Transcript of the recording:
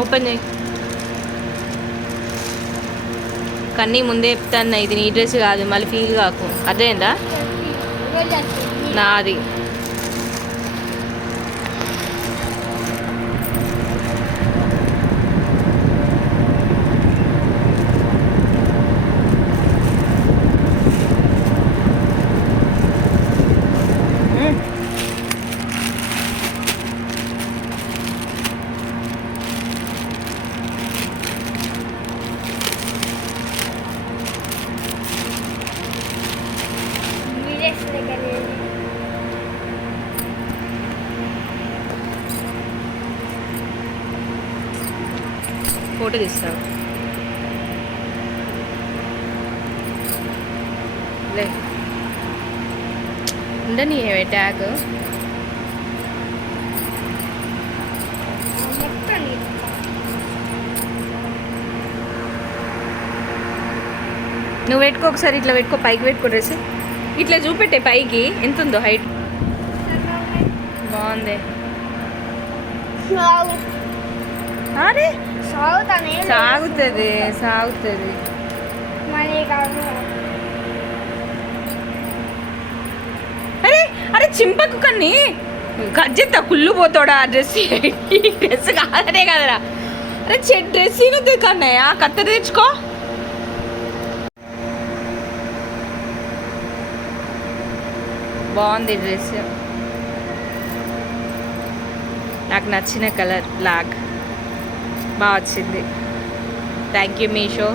Open చేయి. కన్నీ ముందే చెప్తాను, ఇది నీ డ్రెస్ కాదు, మళ్ళీ ఫీల్ కాకు. అదేందా నాది. ఫోటో తీస్తావు లే, ఉండని ట్యాగ్. నువ్వు పెట్టుకో ఒకసారి, ఇట్లా పెట్టుకో, పైకి పెట్టుకో డ్రెస్, ఇట్లా చూపెట్టే పైకి ఎంత ఉందో హైట్. బాగుంది. అరే సాగుతుంది సాగుతుంది. అరే అరే చింపకు కన్నీ, గజ్జెత్తా కుళ్ళు పోతాడా. డ్రెస్ డ్రెస్ కాదనే కదరా. అరే డ్రెస్ ఇనొద్దు కన్నయ్య, కత్తెర తెచ్చుకో. బాగుంది డ్రెస్, నాకు నచ్చిన కలర్ బ్లాక్, బాగా వచ్చింది. Thank you Meesho.